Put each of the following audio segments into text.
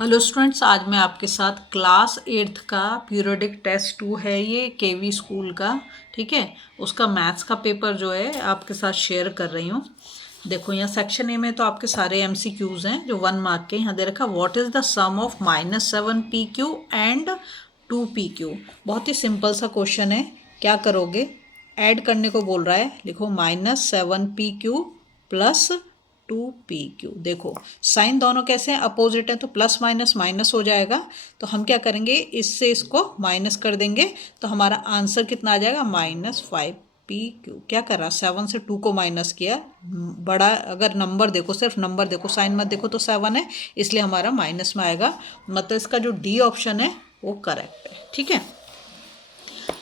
Hello students, आज मैं आपके साथ क्लास 8th का पीरियोडिक टेस्ट 2 है, ये केवी स्कूल का। ठीक है, उसका मैथ्स का पेपर जो है आपके साथ शेयर कर रही हूँ। देखो, यहाँ सेक्शन ए में तो आपके सारे एमसीक्यूज हैं जो 1 मार्क के। यहाँ दे रखा what is the sum of -7 PQ and 2 PQ। बहुत ही सिंपल सा क्वेश्चन है। क्या करोगे? ऐड करने को बोल रहा है। लिखो -7 PQ प्लस 2 PQ। देखो, साइन दोनों कैसे हैं? अपोजिट है, तो प्लस माइनस माइनस हो जाएगा। तो हम क्या करेंगे, इससे इसको माइनस कर देंगे तो हमारा आंसर कितना आ जाएगा? -5 PQ। क्या कर रहा? 7 से 2 को माइनस किया। बड़ा अगर नंबर देखो, सिर्फ नंबर देखो, साइन मत देखो, तो 7 है, इसलिए हमारा माइनस में आएगा। मतलब इसका जो डी ऑप्शन है वो करेक्ट है। ठीक है,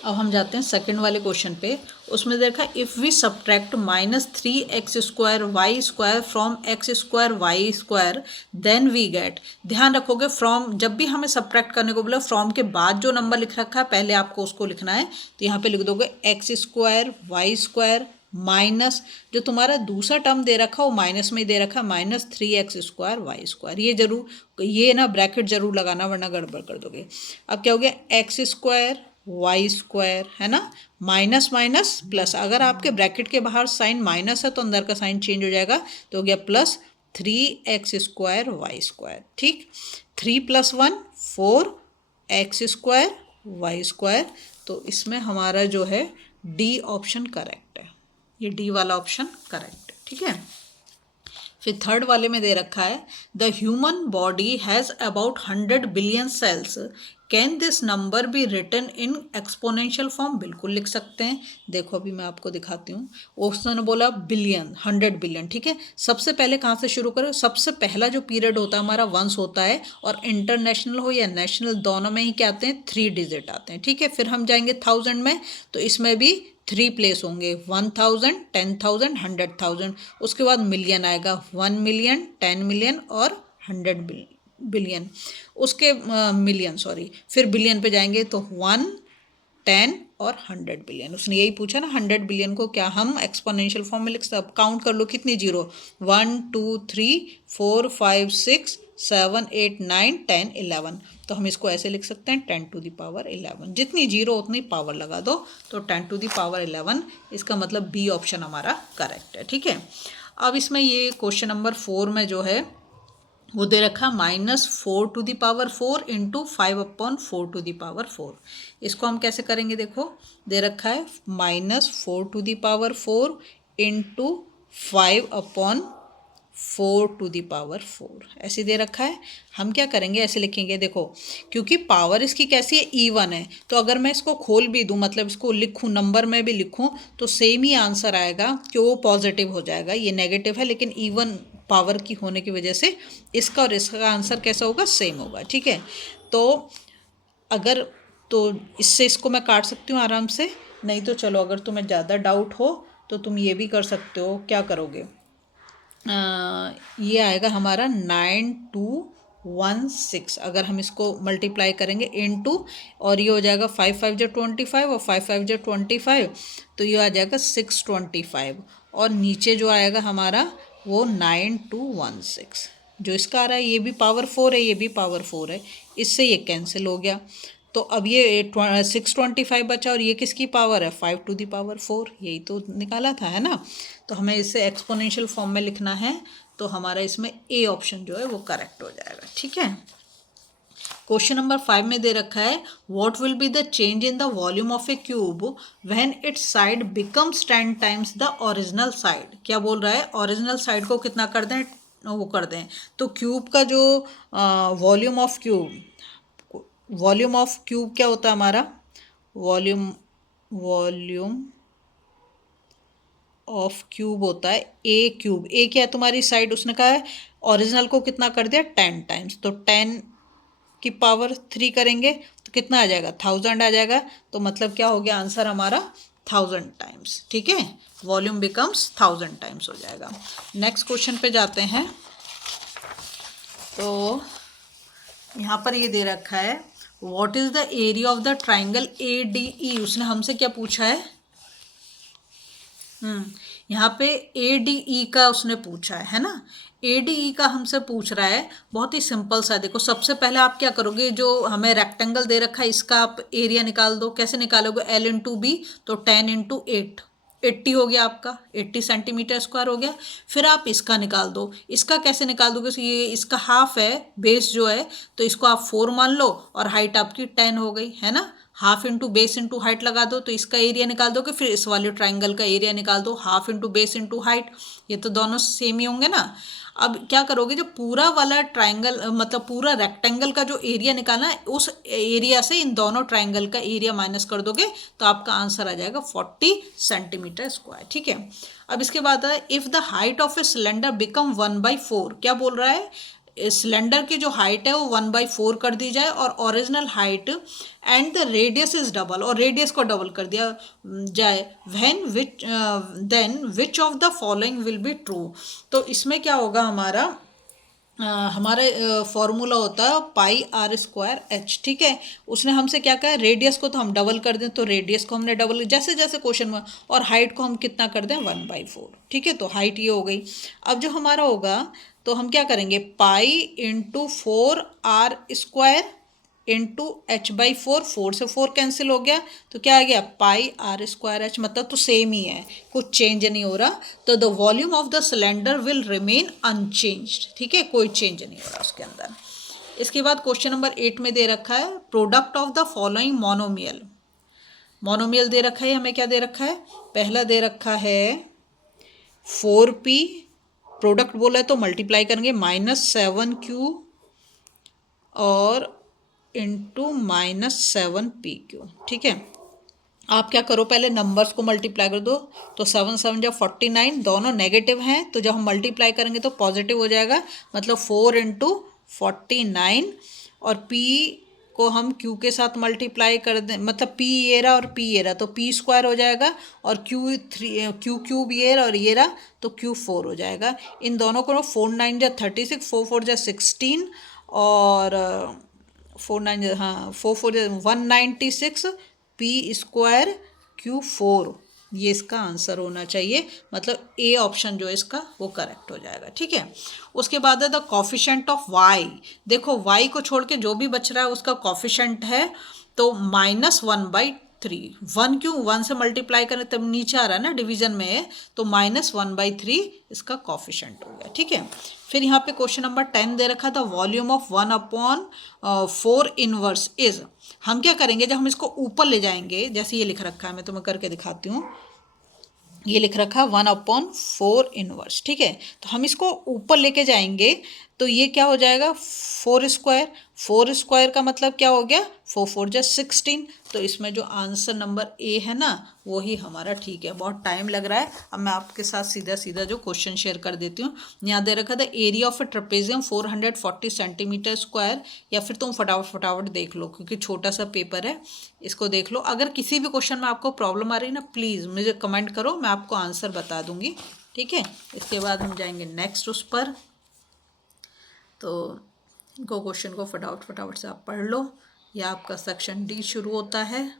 अब हम जाते हैं सेकंड वाले क्वेश्चन पे। उसमें देखा, if we subtract -3x² y² from x²y² then we get. ध्यान रखोगे, फ्रॉम जब भी हमें सब्ट्रैक्ट करने को बोला, फ्रॉम के बाद जो नंबर लिख रखा है पहले आपको उसको लिखना है। तो यहाँ पे लिख दोगे x²y² माइनस जो तुम्हारा दूसरा टर्म दे रखा वो माइनस में दे रखा, -3x² y²। ये जरूर, ये ना ब्रैकेट जरूर लगाना वरना गड़बड़ कर दोगे। अब क्या हो गया? x² y² है ना, माइनस माइनस प्लस। अगर आपके ब्रैकेट के बाहर साइन माइनस है तो अंदर का साइन चेंज हो जाएगा, तो हो गया +3x² y²। ठीक, 3+1 4x²y²। तो इसमें हमारा जो है डी ऑप्शन करेक्ट है। ये डी वाला ऑप्शन करेक्ट है। ठीक है, फिर थर्ड वाले में दे रखा है, the human body has about 100 billion cells, can this number be written in exponential form? बिल्कुल लिख सकते हैं। देखो, अभी मैं आपको दिखाती हूँ। उसने बोला बिलियन, 100 बिलियन। ठीक है, सबसे पहले कहाँ से शुरू करो? सबसे पहला जो पीरियड होता है हमारा वंस होता है, और इंटरनेशनल हो या नेशनल दोनों में ही क्या आते हैं? 3 डिजिट आते हैं। ठीक है, फिर हम जाएंगे 1000 में, तो इसमें भी 3 प्लेस होंगे, 1000, 10,000, 100,000। उसके बाद मिलियन आएगा, 1 मिलियन, 10 मिलियन और 100 बिलियन। उसके मिलियन सॉरी, फिर बिलियन पे जाएंगे तो 1, 10 और 100 बिलियन। उसने यही पूछा ना, 100 बिलियन को क्या हम एक्सपोनेंशियल फॉर्म में लिख सकते? काउंट कर लो कितनी जीरो, 1 2 3 4 5 6 7 8 9 10 11। तो हम इसको ऐसे लिख सकते हैं 10⁻11। जितनी जीरो उतनी पावर लगा दो, तो 10⁻11। इसका मतलब बी ऑप्शन हमारा करेक्ट है। ठीक है, अब इसमें ये क्वेश्चन नंबर 4 में जो है वो दे रखा -4⁴ इंटू 5/4⁴। इसको हम कैसे करेंगे? देखो, दे रखा है -4⁴ इंटू 5/4, ऐसे दे रखा है। हम क्या करेंगे? ऐसे लिखेंगे। देखो, क्योंकि पावर इसकी कैसी है? इवन है, तो अगर मैं इसको खोल भी दूँ, मतलब इसको लिखूँ, नंबर में भी लिखूँ, तो सेम ही आंसर आएगा कि वो पॉजिटिव हो जाएगा। ये नेगेटिव है, लेकिन इवन पावर की होने की वजह से इसका और इसका आंसर कैसा होगा? सेम होगा। ठीक है, तो अगर तो इससे इसको मैं काट सकती हूँ आराम से। नहीं तो चलो, अगर तुम्हें ज़्यादा डाउट हो तो तुम ये भी कर सकते हो। क्या करोगे? ये आएगा हमारा 9216। अगर हम इसको मल्टीप्लाई करेंगे इनटू, और ये हो जाएगा 5 5 जो 25 और 5 5 जो 25, तो ये आ जाएगा 625। और नीचे जो आएगा हमारा वो 9216। जो इसका आ रहा है ये भी पावर 4 है, ये भी पावर 4 है, इससे ये कैंसिल हो गया। तो अब ये 625 बचा, और ये किसकी पावर है? 5⁴। यही तो निकाला था, है ना। तो हमें इसे एक्सपोनेंशियल फॉर्म में लिखना है, तो हमारा इसमें ए ऑप्शन जो है वो करेक्ट हो जाएगा। ठीक है, क्वेश्चन नंबर 5 में दे रखा है, what will be the change in the volume of A cube when it's side becomes 10 times the original side? क्या बोल रहा है? ओरिजिनल साइड को कितना कर दें? वो कर दें। तो क्यूब का जो volume of cube, volume of cube क्या होता है हमारा? वॉल्यूम ऑफ क्यूब होता है ए क्यूब। ए क्या है तुम्हारी साइड? उसने कहा है ओरिजिनल को कितना कर दिया? 10 टाइम्स। तो 10 की पावर 3 करेंगे तो कितना आ जाएगा? 1000 आ जाएगा। तो मतलब क्या हो गया? आंसर हमारा 1000 टाइम्स। ठीक है, वॉल्यूम बिकम्स 1000 टाइम्स हो जाएगा। नेक्स्ट क्वेश्चन पे जाते हैं। तो यहाँ पर ये दे रखा है, what is the area of the triangle ADE? उसने हमसे क्या पूछा है? यहाँ पे ADE का उसने पूछा है ना, ADE का हमसे पूछ रहा है, बहुत ही सिंपल सा। देखो सबसे पहले आप क्या करोगे, जो हमें रेक्टेंगल दे रखा है इसका आप एरिया निकाल दो। कैसे निकालोगे, L इंटू बी, तो 10 इंटू 8, 80 हो गया आपका, 80 सेंटीमीटर स्क्वायर हो गया। फिर आप इसका निकाल दो। इसका कैसे निकाल दोगे, ये इसका हाफ है बेस जो है, तो इसको आप 4 मान लो और हाइट आपकी 10 हो गई है ना। Half into base into height लगा दो तो इसका एरिया निकाल दोगे। फिर इस वाले ट्राइंगल का एरिया निकाल दो, half into base into height, ये तो दोनों सेम ही होंगे ना। अब क्या करोगे, जो पूरा वाला ट्राइंगल मतलब पूरा रेक्टेंगल का जो एरिया निकालना है, उस एरिया से इन दोनों ट्राइंगल का एरिया माइनस कर दोगे तो आपका आंसर आ जाएगा 40 सेंटीमीटर स्क्वायर। ठीक है, अब इसके बाद है if the height of a cylinder become 1/4। क्या बोल रहा है, सिलेंडर की जो हाइट है वो 1/4 कर दी जाए और original height and the radius is double, और रेडियस को डबल कर दिया जाए, when which then which of the following will be true. तो इसमें क्या होगा, हमारे फॉर्मूला होता है πr²h। ठीक है, उसने हमसे क्या कहा, रेडियस को तो हम डबल कर दें, तो रेडियस को हमने डबल जैसे जैसे क्वेश्चन में, और हाइट को हम कितना कर दें, 1/4। ठीक है, तो हाइट ये हो गई। अब जो हमारा होगा तो हम क्या करेंगे, pi into 4r² into h/4, 4 से 4 कैंसिल हो गया, तो क्या आ गया, πr²h, मतलब तो सेम ही है, कुछ चेंज नहीं हो रहा। तो the volume of the cylinder will remain unchanged. ठीक है, कोई चेंज नहीं हो रहा उसके अंदर। इसके बाद क्वेश्चन नंबर 8 में दे रखा है product of the following monomial. Monomial दे रखा है, हमें क्या दे रखा है, पहला दे रखा है 4p, प्रोडक्ट बोला है तो मल्टीप्लाई करेंगे -7q और इंटू -7pq। ठीक है, आप क्या करो, पहले नंबर्स को मल्टीप्लाई कर दो, तो 7 7 जब 49, दोनों नेगेटिव हैं तो जब हम मल्टीप्लाई करेंगे तो पॉजिटिव हो जाएगा, मतलब 4 इंटू 49, और p को हम q के साथ मल्टीप्लाई कर दें, मतलब p ये रहा और p ये रहा, तो p² हो जाएगा, और q³ ये रहा और ये रहा, तो q4 हो जाएगा। इन दोनों को 4 9 जा 36, 4 4 जा 16, और 4 9 हाँ 4 4 196, p² q4, ये इसका आंसर होना चाहिए, मतलब ए ऑप्शन जो है इसका वो करेक्ट हो जाएगा। ठीक है, उसके बाद है द कॉफिशेंट ऑफ y। देखो y को छोड़ के जो भी बच रहा है उसका कॉफिशेंट है, तो -1/3। 1 क्यों, 1 से मल्टीप्लाई करें तब नीचे आ रहा है ना, डिवीजन में है, तो -1/3 इसका कॉफिशेंट हो गया। ठीक है, फिर यहाँ पे क्वेश्चन नंबर 10 दे रखा था वॉल्यूम ऑफ 1/4 इनवर्स इज। हम क्या करेंगे, जब हम इसको ऊपर ले जाएंगे, जैसे ये लिख रखा है, मैं तुम्हें करके दिखाती हूँ, ये लिख रखा है 1/4 इनवर्स। ठीक है, तो हम इसको ऊपर लेके जाएंगे तो ये क्या हो जाएगा, 4² का मतलब क्या हो गया, 4 4 जा 16, तो इसमें जो आंसर नंबर ए है ना वही हमारा ठीक है। बहुत टाइम लग रहा है, अब मैं आपके साथ सीधा सीधा जो क्वेश्चन शेयर कर देती हूँ। यहाँ दे रखा था area of A trapezium 440 centimetre square, या फिर तुम फटाफट देख लो क्योंकि छोटा सा पेपर है, इसको देख लो। अगर किसी भी क्वेश्चन में आपको प्रॉब्लम आ रही है ना, प्लीज़ मुझे कमेंट करो, मैं आपको आंसर बता दूंगी। ठीक है, इसके बाद हम जाएंगे नेक्स्ट उस पर, तो इनको क्वेश्चन को फटाफट से आप पढ़ लो। यह आपका सेक्शन डी शुरू होता है।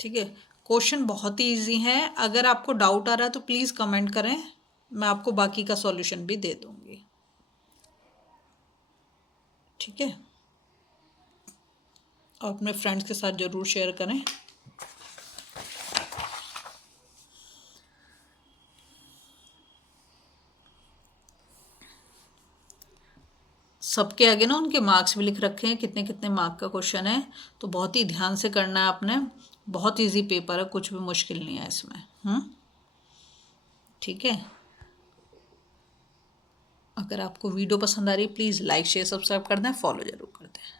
ठीक है, क्वेश्चन बहुत ही इजी हैं, अगर आपको डाउट आ रहा है तो प्लीज़ कमेंट करें, मैं आपको बाकी का सॉल्यूशन भी दे दूंगी। ठीक है, और अपने फ्रेंड्स के साथ ज़रूर शेयर करें। सबके आगे ना उनके मार्क्स भी लिख रखे हैं, कितने कितने मार्क का क्वेश्चन है, तो बहुत ही ध्यान से करना है आपने। बहुत इजी पेपर है, कुछ भी मुश्किल नहीं है इसमें। ठीक है, अगर आपको वीडियो पसंद आ रही है प्लीज़ लाइक शेयर सब्सक्राइब कर दें, फॉलो जरूर कर दें।